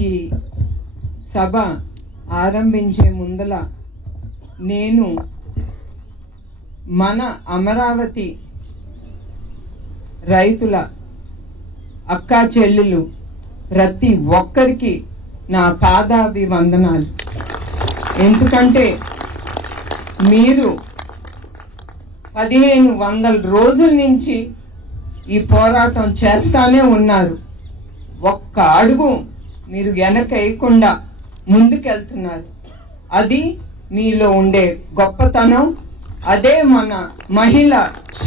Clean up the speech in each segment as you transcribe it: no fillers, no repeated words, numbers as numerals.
ఈ సభ ఆరంభించే ముందల నేను మన అమరావతి రైతుల అక్కా చెల్లెలు ప్రతి ఒక్కరికి నా పాదాభివందనాలు. ఎందుకంటే మీరు 1500 రోజుల నుంచి ఈ పోరాటం చేస్తానే ఉన్నారు. ఒక్క అడుగు మీరు వెనకేయకుండా ముందుకెళ్తున్నారు. అది మీలో ఉండే గొప్పతనం, అదే మన మహిళ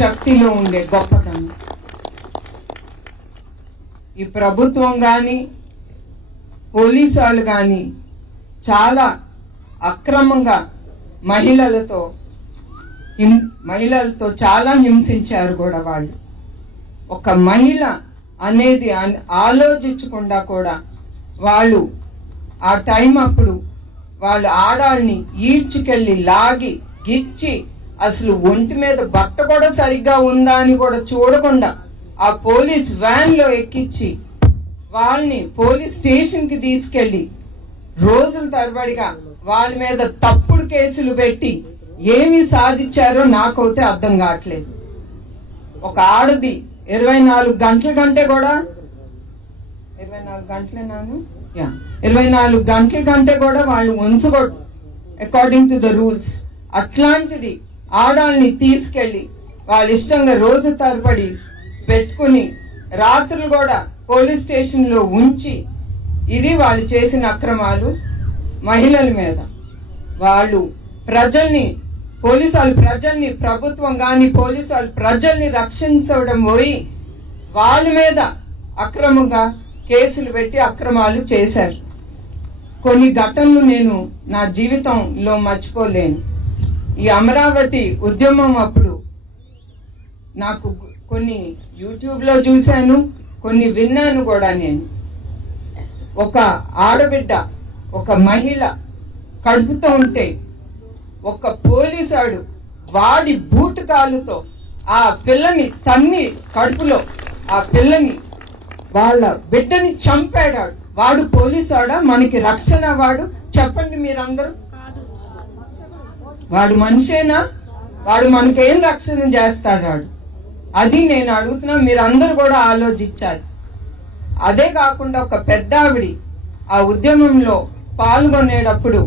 శక్తిలో ఉండే గొప్పతనం. ఈ ప్రభుత్వం కానీ పోలీసు వాళ్ళు కానీ చాలా అక్రమంగా మహిళలతో చాలా హింసించారు కూడా. వాళ్ళు ఒక మహిళ అనేది ఆలోచించకుండా కూడా వాళ్ళు ఆ టైం అప్పుడు వాళ్ళు ఆడాళ్ళని ఈడ్చుకెళ్ళి లాగి గిచ్చి అసలు ఒంటి మీద బట్ట కూడా సరిగ్గా ఉందా అని కూడా చూడకుండా ఆ పోలీస్ వ్యాన్ లో ఎక్కించి వాళ్ళని పోలీస్ స్టేషన్ కి తీసుకెళ్లి రోజుల తరబడిగా వాళ్ళ మీద తప్పుడు కేసులు పెట్టి ఏమి సాధించారో నాకైతే అర్థం కావట్లేదు. ఒక ఆడది 24 గంటల కంటే కూడా 24 గంటల కంటే కూడా వాళ్ళు ఉంచకూడదు అకార్డింగ్ టు ద రూల్స్. అట్లాంటిది ఆడాల్ని తీసుకెళ్లి వాళ్ళ ఇష్టంగా రోజు తరబడి పెట్టుకుని రాత్రులు కూడా పోలీస్ స్టేషన్ లో ఉంచి, ఇది వాళ్ళు చేసిన అక్రమాలు. మహిళల మీద వాళ్ళు పోలీసు వాళ్ళు ప్రజల్ని, ప్రభుత్వం గాని పోలీసు వాళ్ళు ప్రజల్ని రక్షించడం పోయి వాళ్ళ మీద అక్రమంగా కేసులు పెట్టి అక్రమాలు చేశారు. కొన్ని ఘటనలు నేను నా జీవితంలో మర్చిపోలేను. ఈ అమరావతి ఉద్యమం అప్పుడు నాకు కొన్ని యూట్యూబ్ లో చూశాను, కొన్ని విన్నాను కూడా. నేను ఒక ఆడబిడ్డ, ఒక మహిళ కడుపుతో ఉంటే ఒక పోలీసాడు వాడి బూటు కాలుతో ఆ పిల్లని తన్ని కడుపులో ఆ పిల్లని వాళ్ళ బిడ్డని చంపాడు. వాడు పోలీసాడా? మనకి రక్షణ వాడు? చెప్పండి మీరందరూ. వాడు మనిషేనా? వాడు మనకేం రక్షణ చేస్తాడు? అది నేను అడుగుతున్నా, మీరందరూ కూడా ఆలోచించాలి. అదే కాకుండా ఒక పెద్ద ఆవిడి ఆ ఉద్యమంలో పాల్గొనేటప్పుడు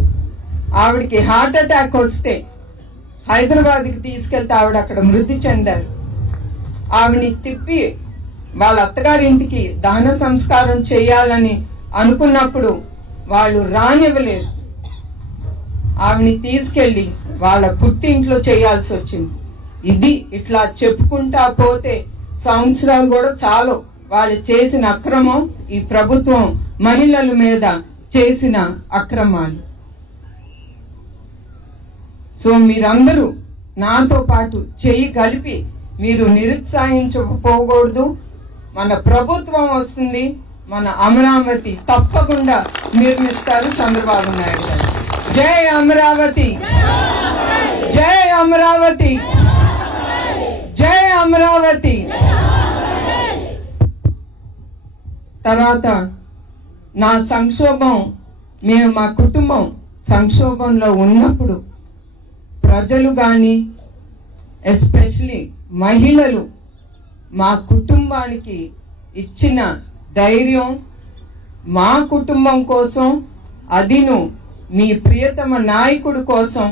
ఆవిడికి హార్ట్ అటాక్ వస్తే హైదరాబాద్కి తీసుకెళ్తే ఆవిడ అక్కడ మృతి చెందారు. ఆవిడని తిప్పి వాళ్ళ అత్తగారింటికి దహన సంస్కారం చేయాలని అనుకున్నప్పుడు వాళ్ళు రానివ్వలేదు. ఆవిడని తీసుకెళ్లి వాళ్ళ పుట్టింట్లో చేయాల్సి వచ్చింది. ఇది ఇట్లా చెప్పుకుంటా పోతే సంవత్సరాలు కూడా చాలు వాళ్ళు చేసిన అక్రమం, ఈ ప్రభుత్వం మహిళల మీద చేసిన అక్రమాలు. సో మీరందరూ నాతో పాటు చెయ్యి కలిపి మీరు నిరుత్సాహించకపోకూడదు. మన ప్రభుత్వం వస్తుంది, మన అమరావతి తప్పకుండా నిర్మిస్తారు చంద్రబాబు నాయుడు గారు. జై అమరావతి, జై అమరావతి, జై అమరావతి. తర్వాత నా సంక్షోభం, మా కుటుంబం సంక్షోభంలో ఉన్నప్పుడు ప్రజలు కానీ ఎస్పెషలీ మహిళలు మా కుటుంబానికి ఇచ్చిన ధైర్యం, మా కుటుంబం కోసం, అదిను మీ ప్రియతమ నాయకుడు కోసం,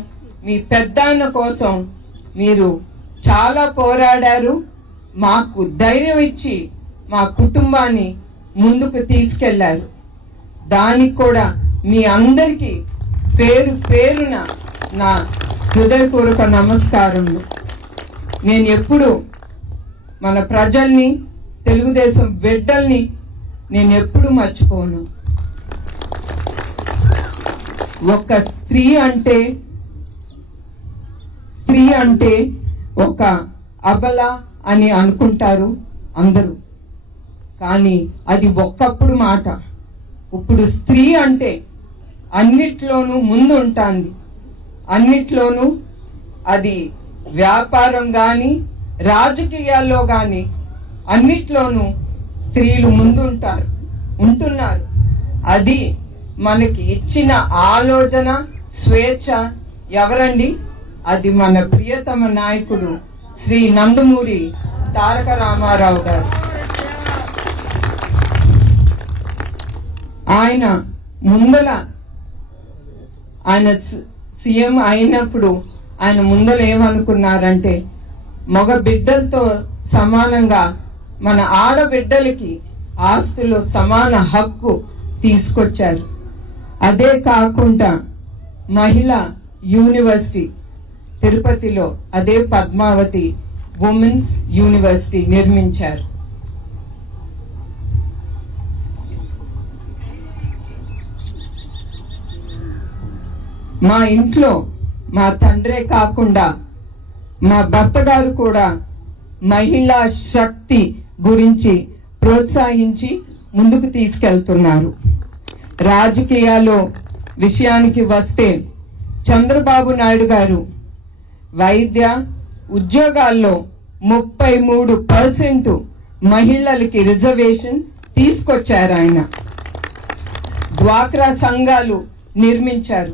మీ పెద్దాన్న కోసం మీరు చాలా పోరాడారు. మాకు ధైర్యం ఇచ్చి మా కుటుంబాన్ని ముందుకు తీసుకెళ్లారు. దానికి కూడా మీ అందరికీ పేరు పేరున నా హృదయపూర్వక నమస్కారములు. నేను ఎప్పుడు మన ప్రజల్ని, తెలుగుదేశం బిడ్డల్ని నేను ఎప్పుడు మర్చిపోను. ఒక స్త్రీ అంటే ఒక అబల అని అనుకుంటారు అందరూ, కానీ అది ఒక్కప్పుడు మాట. ఇప్పుడు స్త్రీ అంటే అన్నిట్లోనూ ముందు ఉంటుంది. అన్నిట్లోనూ అది వ్యాపారం కానీ రాజకీయాల్లో కానీ అన్నిట్లోనూ స్త్రీలు ముందుంటున్నారు. అది మనకి ఇచ్చిన ఆలోచన స్వేచ్ఛ ఎవరండి? అది మన ప్రియతమ నాయకుడు శ్రీ నందమూరి తారక రామారావు గారు. ఆయన ముందల ఆయన సీఎం అయినప్పుడు ఆయన ముందర ఏమనుకున్నారంటే, మగ బిడ్డలతో సమానంగా మన ఆడబిడ్డలకి ఆస్తిలో సమాన హక్కు తీసుకొచ్చారు. అదే కాకుండా మహిళా యూనివర్సిటీ తిరుపతిలో, అదే పద్మావతి ఉమెన్స్ యూనివర్సిటీ నిర్మించారు. మా ఇంట్లో మా తండ్రే కాకుండా మా భర్త గారు కూడా మహిళా శక్తి గురించి ప్రోత్సహించి ముందుకు తీసుకెళ్తున్నారు. రాజకీయాల్లో విషయానికి వస్తే చంద్రబాబు నాయుడు గారు వైద్య ఉద్యోగాల్లో 33% మహిళలకి రిజర్వేషన్ తీసుకొచ్చారు. ఆయన డ్వాక్రా సంఘాలు నిర్మించారు.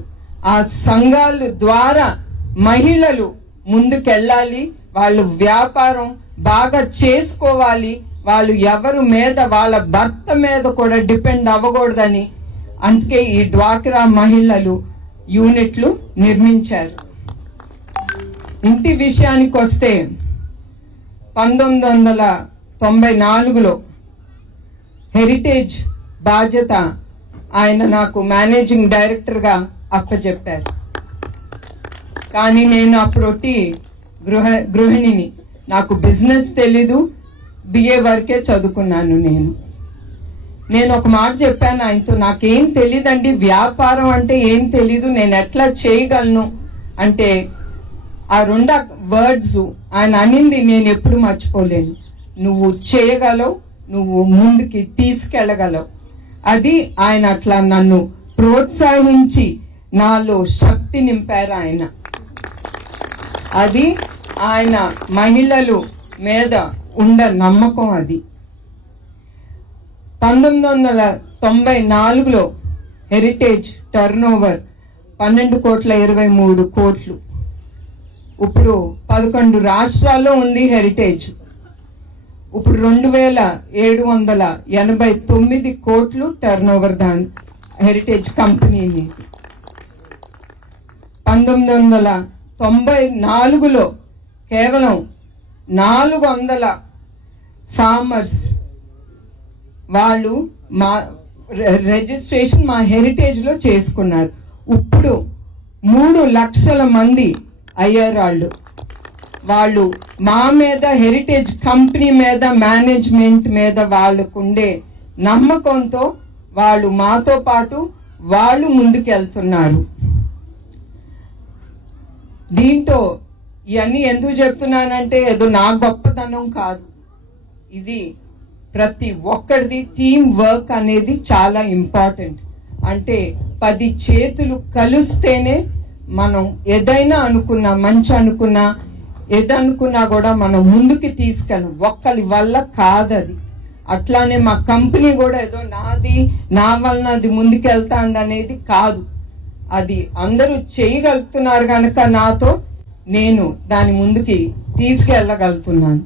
ఆ సంఘాల ద్వారా మహిళలు ముందుకెళ్ళాలి, వాళ్ళు వ్యాపారం బాగా చేసుకోవాలి, వాళ్ళు ఎవరు మీద వాళ్ళ భర్త మీద కూడా డిపెండ్ అవ్వకూడదని అందుకే ఈ డ్వాక్రా మహిళలు యూనిట్లు నిర్మించారు. ఇంటి విషయానికి వస్తే 1994లో హెరిటేజ్ బాధ్యత ఆయన నాకు మేనేజింగ్ డైరెక్టర్గా అప్పచెప్పారు. కానీ నేను అప్పుడొట్టి గృహిణిని, నాకు బిజినెస్ తెలీదు, బిఏ వరకే చదువుకున్నాను. నేను ఒక మాట చెప్పాను ఆయనతో, నాకేం తెలీదండి, వ్యాపారం అంటే ఏం తెలీదు, నేను ఎట్లా చేయగలను అంటే ఆ 2 వర్డ్స్ ఆయన అనింది నేను ఎప్పుడు మర్చిపోలేను. నువ్వు చేయగలవు, నువ్వు ముందుకి తీసుకెళ్ళగలవు. అది ఆయన అట్లా నన్ను ప్రోత్సహించి నాలో శక్తి నింపారు ఆయన. అది ఆయన మహిళలు మీద ఉండ నమ్మకం. అది 1994లో హెరిటేజ్ టర్నోవర్ 12.23 కోట్లు. ఇప్పుడు 11 రాష్ట్రాల్లో ఉంది హెరిటేజ్. ఇప్పుడు 2789 కోట్లు టర్నోవర్ దాని హెరిటేజ్ కంపెనీని. 1994లో కేవలం 400 ఫార్మర్స్ వాళ్ళు మా రిజిస్ట్రేషన్ మా హెరిటేజ్ లో చేసుకున్నారు. ఇప్పుడు 3 లక్షల మంది అయ్యారు. వాళ్ళు మా మీద, హెరిటేజ్ కంపెనీ మీద, మేనేజ్మెంట్ మీద వాళ్ళకుండే నమ్మకంతో వాళ్ళు మాతో పాటు వాళ్ళు ముందుకెళ్తున్నారు. దీంతో ఇవన్నీ ఎందుకు చెప్తున్నానంటే ఏదో నా గొప్పతనం కాదు, ఇది ప్రతి ఒక్కరిది టీమ్ వర్క్ అనేది చాలా ఇంపార్టెంట్. అంటే 10 చేతులు కలిస్తేనే మనం ఏదైనా అనుకున్నా, మంచి అనుకున్నా, ఏదనుకున్నా కూడా మనం ముందుకి తీసుకెళ్ళం. ఒక్కరి వల్ల కాదది. అట్లానే మా కంపెనీ కూడా ఏదో నాది, నా వలన అది ముందుకెళ్తాంది అనేది కాదు. అది అందరూ చేయగలుగుతున్నారు కనుక నాతో నేను దాని ముందుకి తీసుకెళ్ళగలుగుతున్నాను.